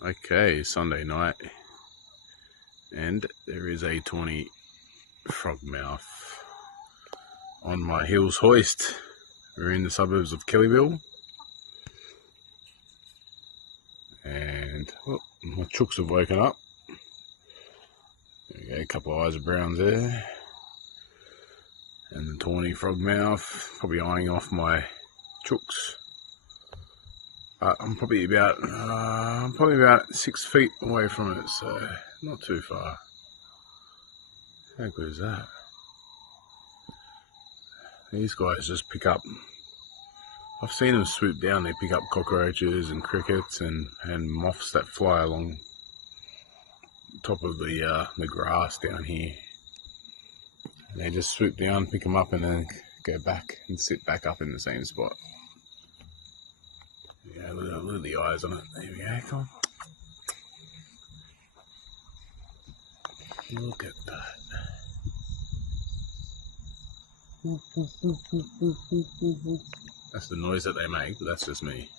Okay, Sunday night, and there is a tawny frogmouth on my Hills hoist. We're in the suburbs of Kellyville, and my chooks have woken up. There we go, a couple of eyes of browns there, and the tawny frogmouth probably eyeing off my chooks. I'm probably about 6 feet away from it, so not too far. How good is that? These guys just pick up. I've seen them swoop down. They pick up cockroaches and crickets and moths that fly along top of the grass down here. And they just swoop down, pick them up, and then go back and sit back up in the same spot. Yeah, look at the eyes on it. There we go. Come on. Look at that. That's the noise that they make, but that's just me.